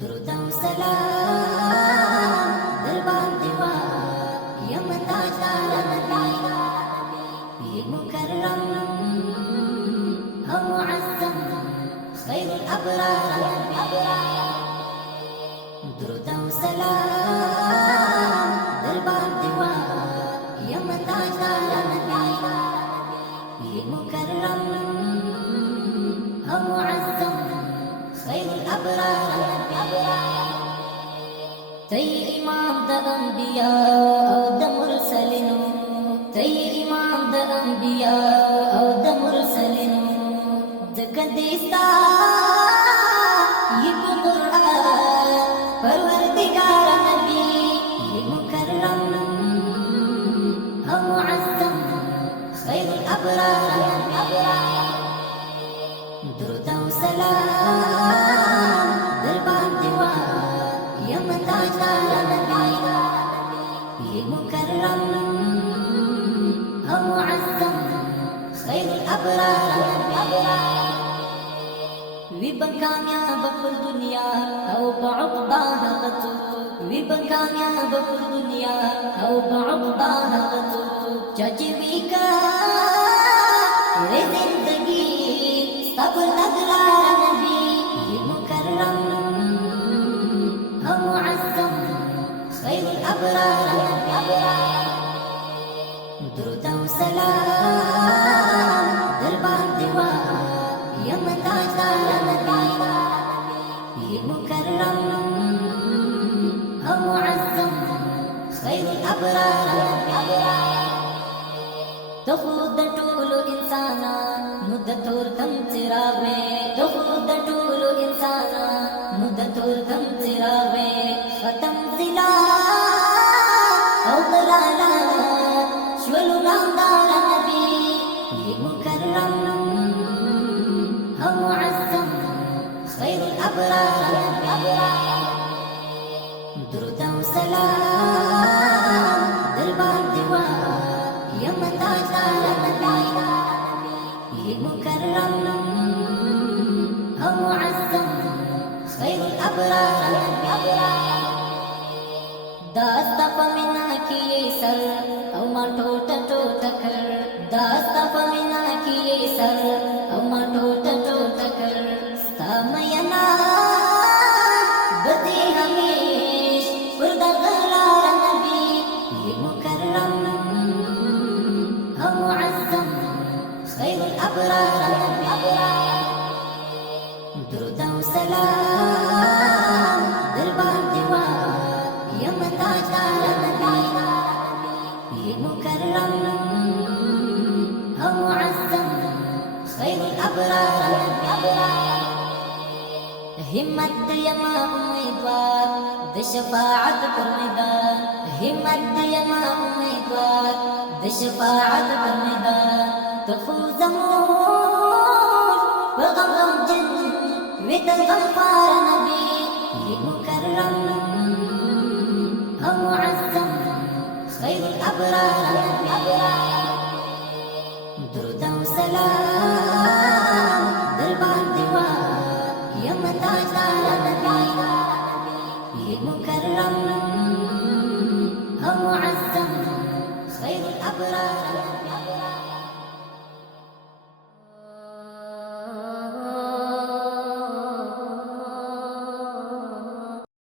दुरुद और सलाम दरबार दीवा यमताजा नबी ये मुकर्रम और मुअज़्ज़म खैरुल अबरार दुरुद और सलाम दरबार दीवा यमताजा नबी ये मुकर्रम और मुअज़्ज़म खैरुल अबरार तई इमाम द अंबिया और द मुरसलिन तई इमाम द अंबिया और द मुरसलिन द कदीस्ता ये कुरान परवरदिगार नबी ये मुकर्रम और मुअज़्ज़म खैरुल अबरार दुरुद और सलाम दरबार दीवा यमताजा नबी ये मुकर्रम और मुअज़्ज़म खैरुल अबरार विबकामियाब कुल दुनिया औ बअक़बाह गतु विबकामियाब कुल दुनिया औ बअक़बाह गतु चचवी का रे जिंदगी सब अगरार नबी ये मुकर्रम और मुअज़्ज़म खैरुल अबरार दुरुद और सलाम दरबार दीवा यमताजा नबी ये मुकर्रम और मुअज़्ज़म खैरुल अबरार तो खुद टूलो इंसाना मुद्दतोर तम चिरावे तो खुद टूलो इंसाना मुद्दतोर तम चिरावे खत्म जिला औगराला श्वलु नामदार नबी ये मुकर्रम और मुअज़्ज़म खैरुल अबरार दुरुद और सलाम दरबार दीवा यमताजा नबी ये मुकर्रम और मुअज़्ज़म खैरुल अबरार दास्ता पमिना किए सर और मा टोटा टोटा कर दास्ता पमिना किए सर और मा टोटा टोटा कर स्तामयना बदे हमेश पुरदगरार नबी ये मुकर्रम और मुअज़्ज़म खैरुल अबरार दुरुद और सलाम दरबार दीवा यमताजा नबी ये मुकर्रम और मुअज़्ज़म खैरुल अबरार हिम्मत यमा उम्मीदवार द शफाअत कर मैदान हिम्मत यमा उम्मीदवार द शफाअत कर मैदान तो खुज़मूर वगम जिन विद गफ़ार नबी